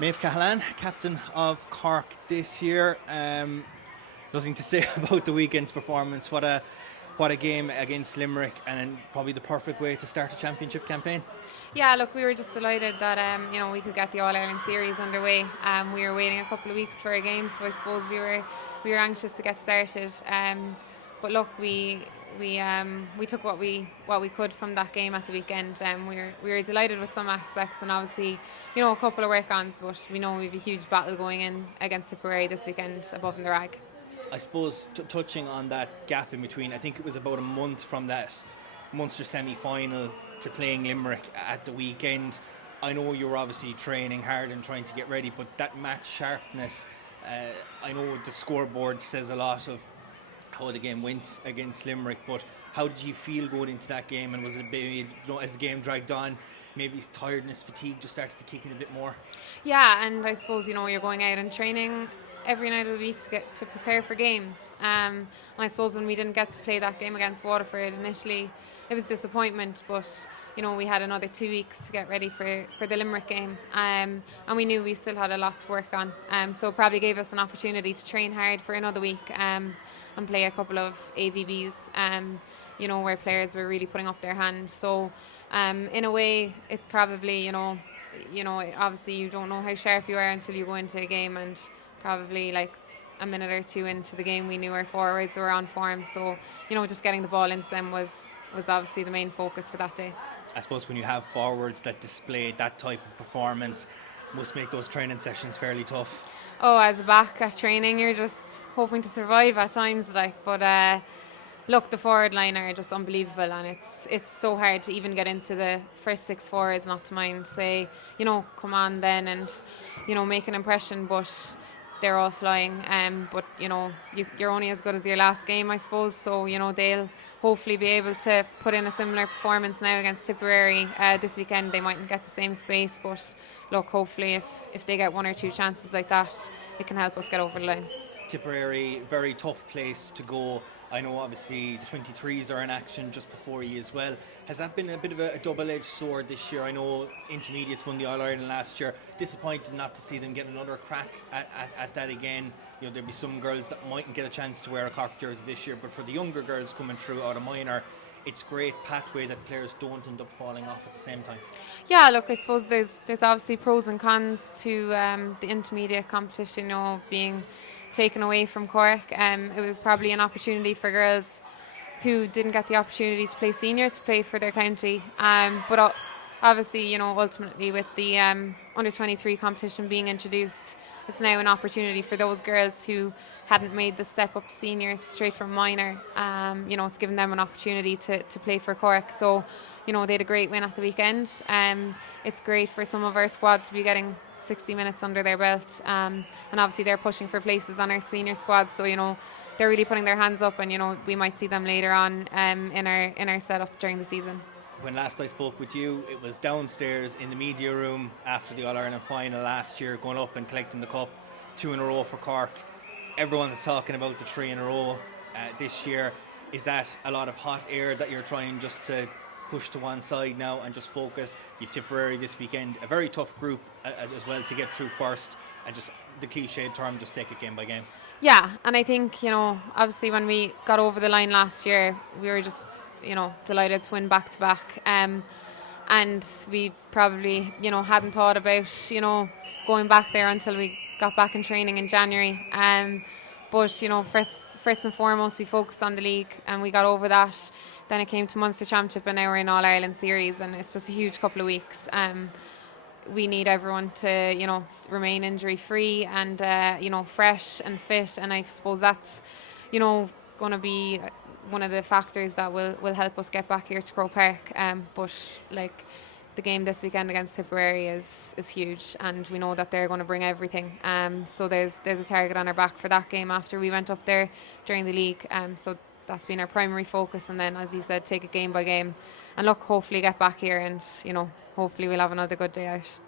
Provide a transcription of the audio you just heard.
Meabh Cahalane, captain of Cork this year. Nothing to say about the weekend's performance. What a game against Limerick, and probably the perfect way to start a championship campaign. Yeah, look, we were just delighted that we could get the All Ireland series underway. We were waiting a couple of weeks for a game, so I suppose we were anxious to get started. But look, we took what we could from that game at the weekend. We were delighted with some aspects, and obviously, a couple of work-ons. But we know we have a huge battle going in against Tipperary this weekend above in the Ragg. I suppose touching on that gap in between, I think it was about a month from that Munster semi-final to playing Limerick at the weekend. I know you were obviously training hard and trying to get ready, but that match sharpness, I know the scoreboard says a lot of how the game went against Limerick, but how did you feel going into that game? And was it maybe, as the game dragged on, maybe tiredness, fatigue just started to kick in a bit more? Yeah, and I suppose you're going out and training every night of the week to get to prepare for games. And I suppose when we didn't get to play that game against Waterford initially, it was disappointment. But we had another 2 weeks to get ready for the Limerick game, and we knew we still had a lot to work on. So it probably gave us an opportunity to train hard for another week and play a couple of AVBs. Where players were really putting up their hand. So, in a way, it probably, obviously you don't know how sharp you are until you go into a game, and probably like a minute or two into the game, we knew our forwards were on form. So, just getting the ball into them was obviously the main focus for that day. I suppose when you have forwards that display that type of performance, must make those training sessions fairly tough. Oh, as a back at training, you're just hoping to survive at times, but look, the forward line are just unbelievable, and it's so hard to even get into the first six forwards, not to mind say, come on then and, make an impression, but they're all flying. But you're only as good as your last game, I suppose. So they'll hopefully be able to put in a similar performance now against Tipperary this weekend. They mightn't get the same space, but look, hopefully if they get one or two chances like that, it can help us get over the line. Tipperary, very tough place to go. I know obviously the 23s are in action just before you as well. Has that been a bit of a double-edged sword this year? I know intermediates won the All-Ireland last year. Disappointed not to see them get another crack at that again. There'll be some girls that mightn't get a chance to wear a Cork jersey this year, but for the younger girls coming through out of minor, it's great pathway that players don't end up falling off at the same time. Yeah, look, I suppose there's obviously pros and cons to the intermediate competition, being taken away from Cork. It was probably an opportunity for girls who didn't get the opportunity to play senior to play for their county. But obviously, ultimately with the under 23 competition being introduced, it's now an opportunity for those girls who hadn't made the step up to senior straight from minor. It's given them an opportunity to play for Cork. So, they had a great win at the weekend. It's great for some of our squad to be getting 60 minutes under their belt. And obviously they're pushing for places on our senior squad. So, they're really putting their hands up, and, we might see them later on in our setup during the season. When last I spoke with you, it was downstairs in the media room after the All-Ireland final last year, going up and collecting the cup, 2 in a row for Cork. Everyone's talking about the 3 in a row this year. Is that a lot of hot air that you're trying just to push to one side now and just focus? You've Tipperary this weekend, a very tough group as well to get through first, and just the cliched term, just take it game by game. Yeah, and I think, obviously when we got over the line last year, we were just, delighted to win back-to-back. And we probably, hadn't thought about, going back there until we got back in training in January. But, first and foremost, we focused on the league and we got over that. Then it came to Munster Championship, and now we're in All-Ireland series, and it's just a huge couple of weeks. We need everyone to, remain injury-free and, fresh and fit. And I suppose that's, going to be one of the factors that will help us get back here to Croke Park. But, the game this weekend against Tipperary is huge, and we know that they're going to bring everything. So there's a target on our back for that game after we went up there during the league. So that's been our primary focus, and then, as you said, take it game by game and look, hopefully get back here and hopefully we'll have another good day out.